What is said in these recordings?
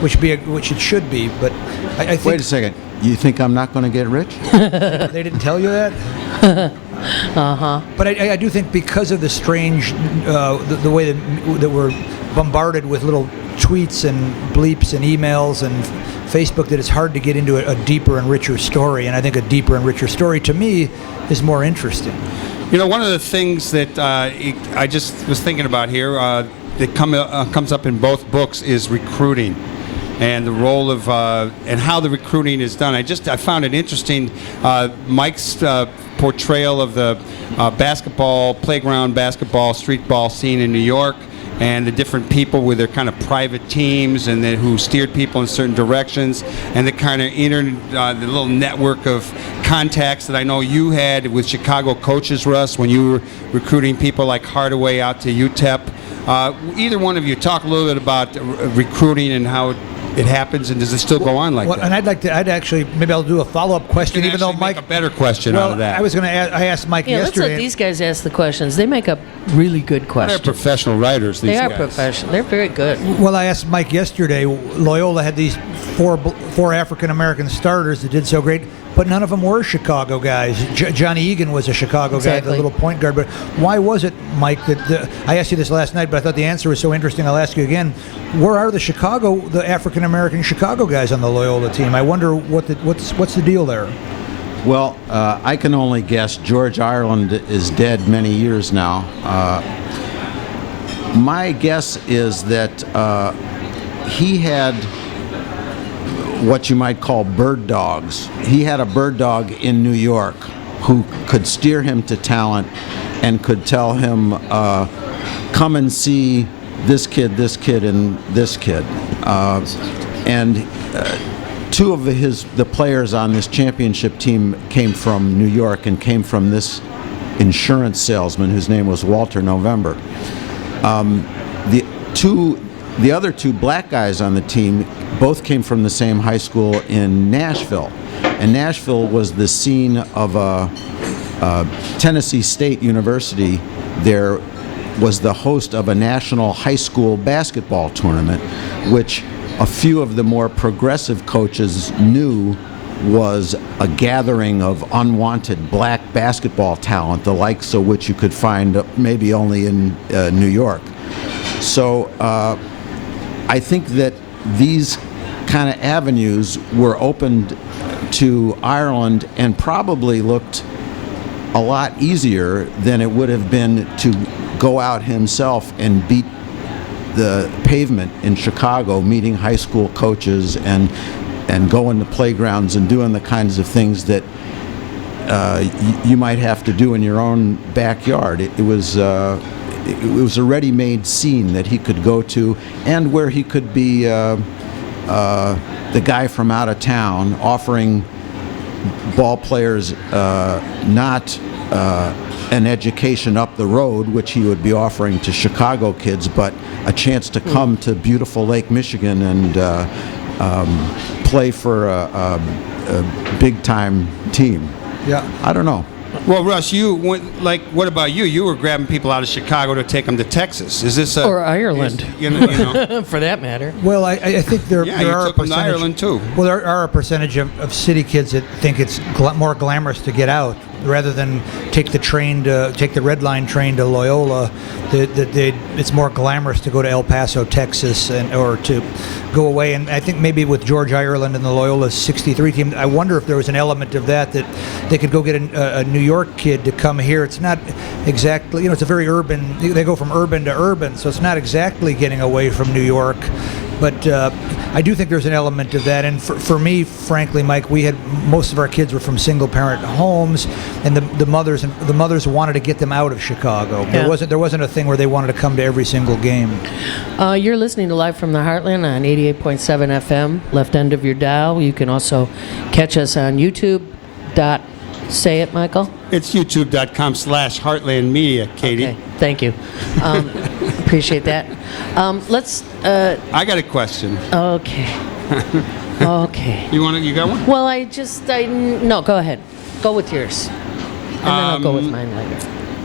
which it should be. But I think. Wait a second. You think I'm not going to get rich? They didn't tell you that? Uh-huh. But I do think because of the strange, the way that we're bombarded with little tweets and bleeps and emails and Facebook, that it's hard to get into a deeper and richer story. And I think a deeper and richer story, to me, is more interesting. You know, one of the things that I just was thinking about here that comes up in both books is recruiting. And the role of and how the recruiting is done. I found it interesting. Mike's portrayal of the playground basketball, street ball scene in New York, and the different people with their kind of private teams and who steered people in certain directions, and the kind of the little network of contacts that I know you had with Chicago coaches, Russ, when you were recruiting people like Hardwood out to UTEP. Either one of you talk a little bit about recruiting and how it happens, and does it still go on like that? And I'd actually, maybe I'll do a follow-up question, even though Mike. Make a better question out of that. I was going to I asked Mike Yeah, yesterday. let's let these guys ask the questions. They make up really good questions. They're professional writers, these They are guys. professional. They're very good. Well, I asked Mike yesterday. Loyola had these four African-American starters that did so great, but none of them were Chicago guys. Johnny Egan was a Chicago guy, the little point guard. But why was it, Mike, that I asked you this last night, but I thought the answer was so interesting, I'll ask you again. Where are the African-American Chicago guys on the Loyola team? I wonder what's the deal there? Well, I can only guess. George Ireland is dead many years now. My guess is that he had what you might call bird dogs. He had a bird dog in New York who could steer him to talent and could tell him, come and see this kid, and this kid. Two of the players on this championship team came from New York and came from this insurance salesman whose name was Walter November. The other two black guys on the team both came from the same high school in Nashville. And Nashville was the scene of Tennessee State University. There was the host of a national high school basketball tournament, which a few of the more progressive coaches knew was a gathering of unwanted black basketball talent, the likes of which you could find maybe only in New York. So I think that these kind of avenues were opened to Ireland and probably looked a lot easier than it would have been to go out himself and beat the pavement in Chicago, meeting high school coaches and going to playgrounds and doing the kinds of things that you might have to do in your own backyard. It was a ready-made scene that he could go to, and where he could be the guy from out of town offering ball players not an education up the road, which he would be offering to Chicago kids, but a chance to come to beautiful Lake Michigan and play for a big-time team. Yeah. I don't know. Well, Russ, what about you? You were grabbing people out of Chicago to take them to Texas. Is this or Ireland? You know. For that matter. Well, I think there you are took a them to percentage. Ireland too. Well, there are a percentage of city kids that think it's more glamorous to get out rather than take the Red Line train to Loyola. It's more glamorous to go to El Paso, Texas, or to go away. And I think maybe with George Ireland and the Loyola '63 team, I wonder if there was an element of that they could go get a New York kid to come here. It's not exactly, it's a very urban. They go from urban to urban, so it's not exactly getting away from New York. But I do think there's an element of that. And for me, frankly, Mike, most of our kids were from single-parent homes, and the mothers wanted to get them out of Chicago. Yeah. There wasn't a thing where they wanted to come to every single game. You're listening to Live from the Heartland on 88.7 FM, left end of your dial. You can also catch us on YouTube. Say it, Michael. It's youtube.com/Heartland Media, Katie. Okay, thank you. Appreciate that. Let's. I got a question. Okay. Okay. You got one? Well, no. Go ahead. Go with yours, and then I'll go with mine later.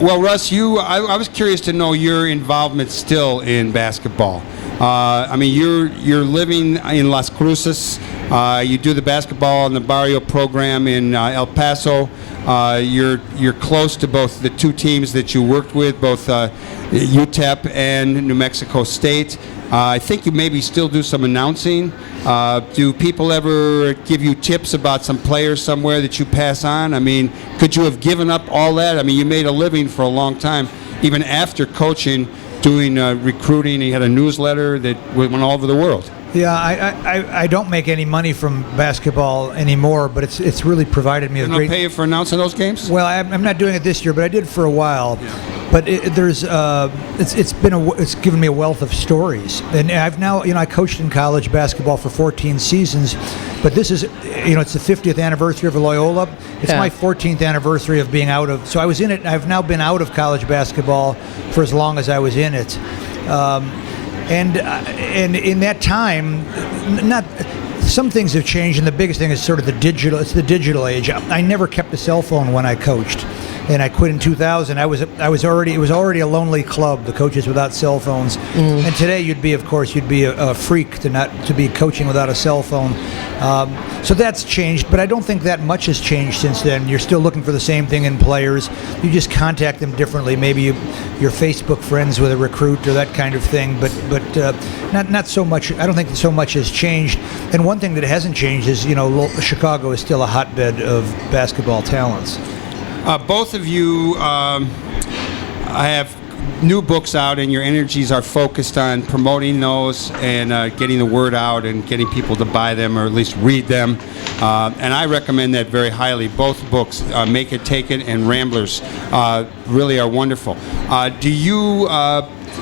Well, Russ, I was curious to know your involvement still in basketball. I mean, you're living in Las Cruces. You do the basketball in the Barrio program in El Paso. You're close to both the two teams that you worked with, both UTEP and New Mexico State. I think you maybe still do some announcing. Do people ever give you tips about some players somewhere that you pass on? I mean, could you have given up all that? I mean, you made a living for a long time, even after coaching, doing recruiting. You had a newsletter that went all over the world. Yeah, I don't make any money from basketball anymore, but it's really provided me a great. Pay you for announcing those games? Well, I'm not doing it this year, but I did for a while. Yeah. But it's given me a wealth of stories, and I've now I coached in college basketball for 14 seasons, but this is it's the 50th anniversary of Loyola. It's my 14th anniversary of being out of. So I was in it. And I've now been out of college basketball for as long as I was in it. And in that time, some things have changed, and the biggest thing is sort of the digital. It's the digital age. I never kept a cell phone when I coached, and I quit in 2000. It was already a lonely club, the coaches without cell phones. And today you'd be a freak to be coaching without a cell phone. So that's changed, but I don't think that much has changed since then. You're still looking for the same thing in players. You just contact them differently. Maybe you're Facebook friends with a recruit or that kind of thing, but not so much. I don't think so much has changed. And one thing that hasn't changed is Chicago is still a hotbed of basketball talents. Both of you have new books out, and your energies are focused on promoting those and getting the word out and getting people to buy them or at least read them. And I recommend that very highly. Both books, Make It, Take It, and Ramblers, really are wonderful. Do you?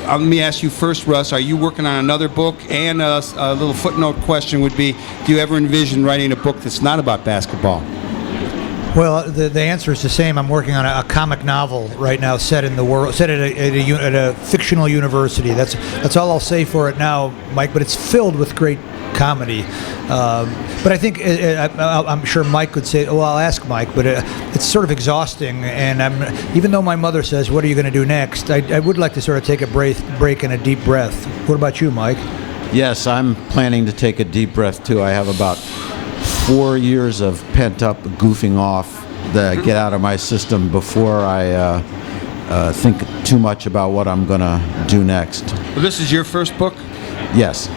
Let me ask you first, Russ. Are you working on another book? And a little footnote question would be: do you ever envision writing a book that's not about basketball? Well, the answer is the same. I'm working on a comic novel right now, set at a fictional university. That's all I'll say for it now, Mike. But it's filled with great comedy. But I think I'm sure Mike could say. Well, I'll ask Mike. But it's sort of exhausting, and even though my mother says, "What are you going to do next?" I would like to sort of take a break and a deep breath. What about you, Mike? Yes, I'm planning to take a deep breath too. I have about 4 years of pent-up goofing off that get out of my system before I think too much about what I'm going to do next. Well, this is your first book? Yes.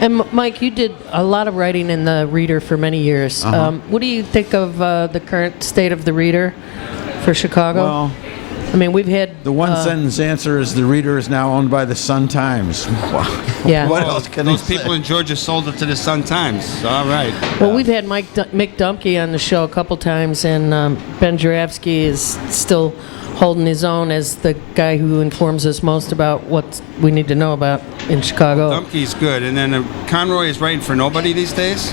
And Mike, you did a lot of writing in the Reader for many years. What do you think of the current state of the Reader for Chicago? Well, I mean, we've had... The one-sentence answer is the Reader is now owned by the Sun-Times. Yeah. What else can Those I say? people in Georgia sold it to the Sun-Times. All right. Well, we've had Mick Dumke on the show a couple times, and Ben Jarabsky is still holding his own as the guy who informs us most about what we need to know about in Chicago. Dumke's good. And then Conroy is writing for nobody these days?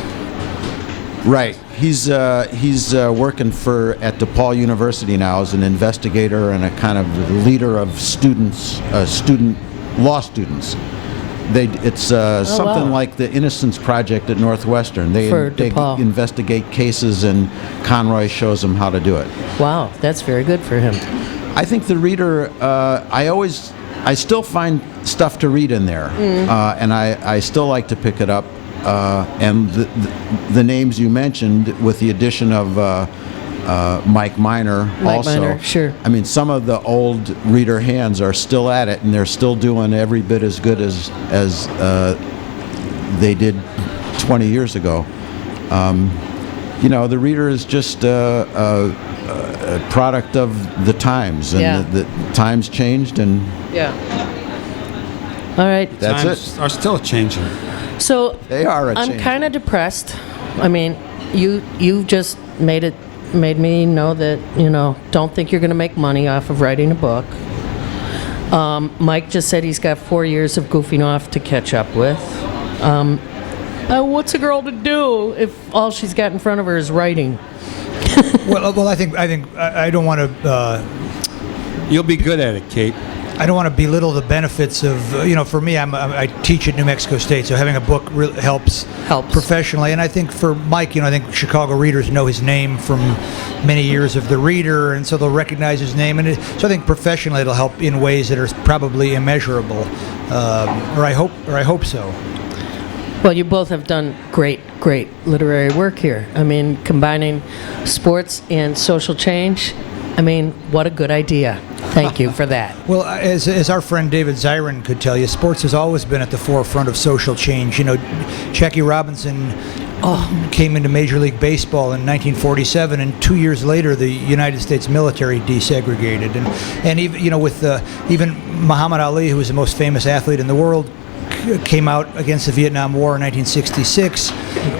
Right. He's working at DePaul University now as an investigator and a kind of leader of law students. It's something like the Innocence Project at Northwestern. They investigate cases, and Conroy shows them how to do it. Wow, that's very good for him. I think the Reader. I still find stuff to read in there, and I still like to pick it up. And the names you mentioned, with the addition of Mike Miner, sure. I mean, some of the old Reader hands are still at it, and they're still doing every bit as good as they did 20 years ago. The Reader is just a product of the times, and the times changed, and all right, that's times it. Are still changing. So they are. I'm kind of depressed. I mean, you just made me know that don't think you're going to make money off of writing a book. Mike just said he's got 4 years of goofing off to catch up with. What's a girl to do if all she's got in front of her is writing? Well, I think I don't want to. You'll be good at it, Kate. I don't want to belittle the benefits of, for me, I teach at New Mexico State, so having a book really helps professionally. And I think for Mike, I think Chicago readers know his name from many years of the Reader, and so they'll recognize his name. So I think professionally it'll help in ways that are probably immeasurable. or I hope so. Well, you both have done great literary work here. I mean, combining sports and social change. I mean, what a good idea. Thank you for that. Well, as our friend David Zirin could tell you, sports has always been at the forefront of social change. You know, Jackie Robinson came into Major League Baseball in 1947, and 2 years later, the United States military desegregated. And even, you know, with even Muhammad Ali, who was the most famous athlete in the world, came out against the Vietnam War in 1966,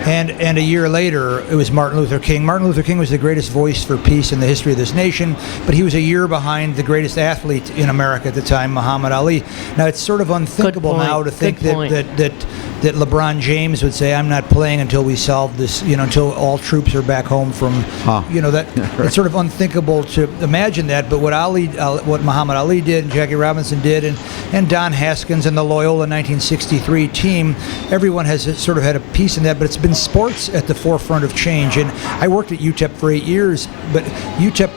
and a year later it was Martin Luther King. Martin Luther King was the greatest voice for peace in the history of this nation, but he was a year behind the greatest athlete in America at the time, Muhammad Ali. Now it's sort of unthinkable now to think that LeBron James would say, "I'm not playing until we solve this, you know, until all troops are back home from," you know, that right. It's sort of unthinkable to imagine that. But what Muhammad Ali did, and Jackie Robinson did, and Don Haskins and the Loyola 1963 team, everyone has sort of had a piece in that. But it's been sports at the forefront of change. And I worked at UTEP for 8 years, but UTEP,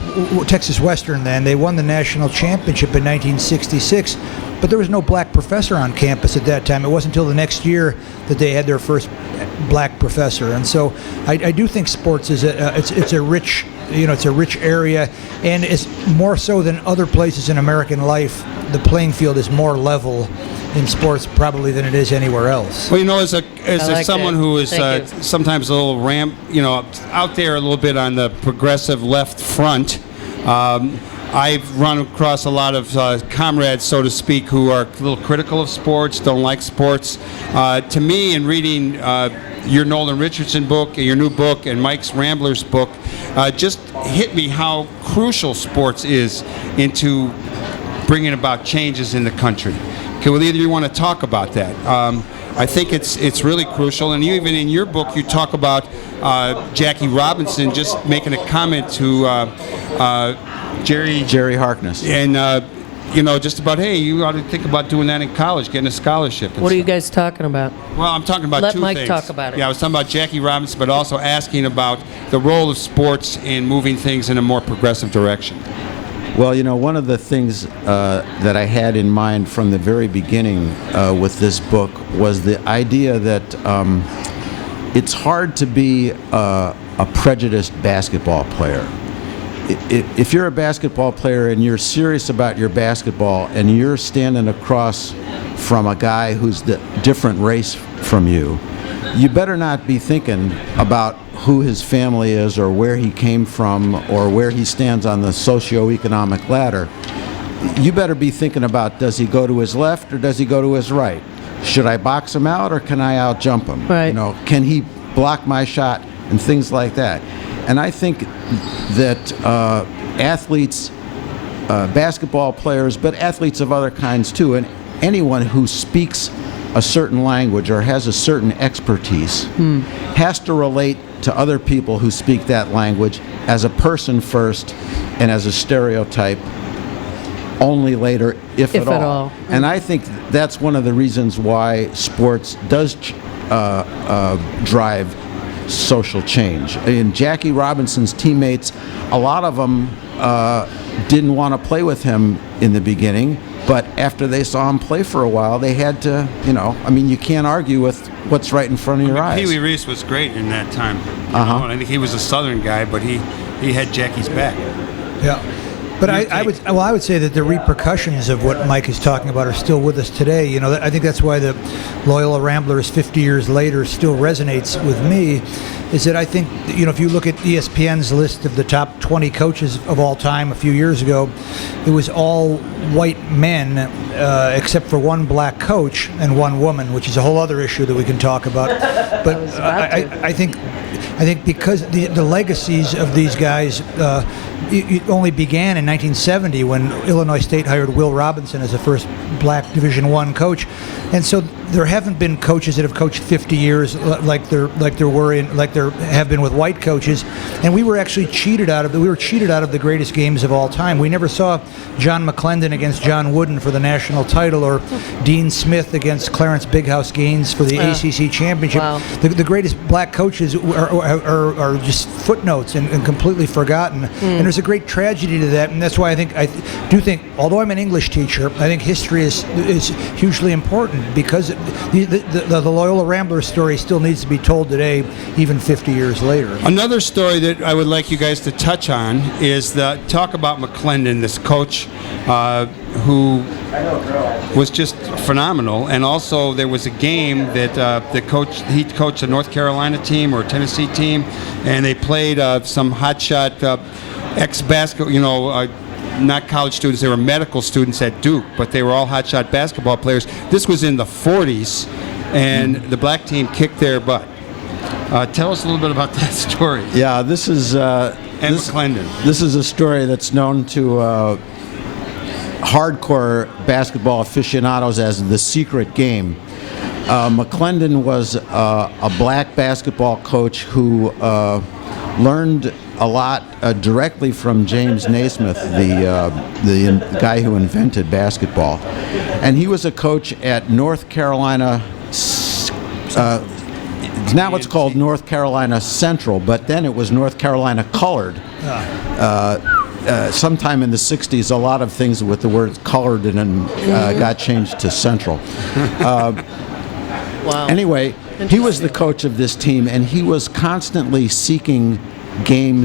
Texas Western, then they won the national championship in 1966. But there was no black professor on campus at that time. It wasn't until the next year that they had their first black professor. And so I do think sports is it's a rich, you know, it's a rich area, and it's more so than other places in American life. The playing field is more level in sports probably than it is anywhere else. Well, you know, as someone who is sometimes a little out there a little bit on the progressive left front. I've run across a lot of comrades, so to speak, who are a little critical of sports, don't like sports. To me, in reading your Nolan Richardson book, your new book, and Mike's Ramblers book, just hit me how crucial sports is into bringing about changes in the country. Okay, well, either you want to talk about that. I think it's really crucial, and you, even in your book, you talk about Jackie Robinson just making a comment to Jerry Harkness, and you know, just about, hey, you ought to think about doing that in college, getting a scholarship. What are you guys talking about? Well, I'm talking about Let two Mike things. talk about it. Yeah, I was talking about Jackie Robinson, but also asking about the role of sports in moving things in a more progressive direction. Well, you know, one of the things that I had in mind from the very beginning with this book was the idea that it's hard to be a prejudiced basketball player. If you're a basketball player and you're serious about your basketball and you're standing across from a guy who's the different race from you, you better not be thinking about who his family is or where he came from or where he stands on the socioeconomic ladder. You better be thinking about, does he go to his left or does he go to his right? Should I box him out or can I out jump him? Right. You know, can he block my shot and things like that? And I think that athletes, basketball players, but athletes of other kinds too, and anyone who speaks a certain language or has a certain expertise has to relate to other people who speak that language as a person first and as a stereotype only later, if at all. And I think that's one of the reasons why sports does drive social change. And Jackie Robinson's teammates, a lot of them didn't want to play with him in the beginning, but after they saw him play for a while, they had to, you know, I mean, you can't argue with what's right in front of your eyes. Pee Wee Reese was great in that time. You know, and I think he was a Southern guy, but he had Jackie's back. Yeah. But I would say that the repercussions of what Mike is talking about are still with us today. You know, I think that's why the Loyola Ramblers 50 years later still resonates with me, is that I think, you know, if you look at ESPN's list of the top 20 coaches of all time a few years ago, it was all white men except for one black coach and one woman, which is a whole other issue that we can talk about. But I think because the legacies of these guys, it only began in 1970 when Illinois State hired Will Robinson as the first black Division I coach. And so there haven't been coaches that have coached 50 years like there have been with white coaches, and we were actually cheated out of the greatest games of all time. We never saw John McClendon against John Wooden for the national title, or Dean Smith against Clarence Big House Gaines for the ACC championship. Wow. The greatest black coaches are just footnotes and completely forgotten. And there's a great tragedy to that, and that's why I do think, although I'm an English teacher, I think history is hugely important, because the Loyola Ramblers story still needs to be told today, even 50 years later. Another story that I would like you guys to touch on is talk about McClendon, this coach who was just phenomenal. And also there was a game that he coached a North Carolina team or a Tennessee team, and they played some hotshot ex-basketball, not college students, they were medical students at Duke, but they were all hotshot basketball players. This was in the 40s, and the black team kicked their butt. Tell us a little bit about that story. Yeah, this is McClendon. This is a story that's known to hardcore basketball aficionados as the secret game. McClendon was a black basketball coach who learned a lot directly from James Naismith, the guy who invented basketball. And he was a coach at North Carolina, now it's called North Carolina Central, but then it was North Carolina Colored. Sometime in the 60s, a lot of things with the word colored in them got changed to Central. Wow. Anyway, he was the coach of this team, and he was constantly seeking games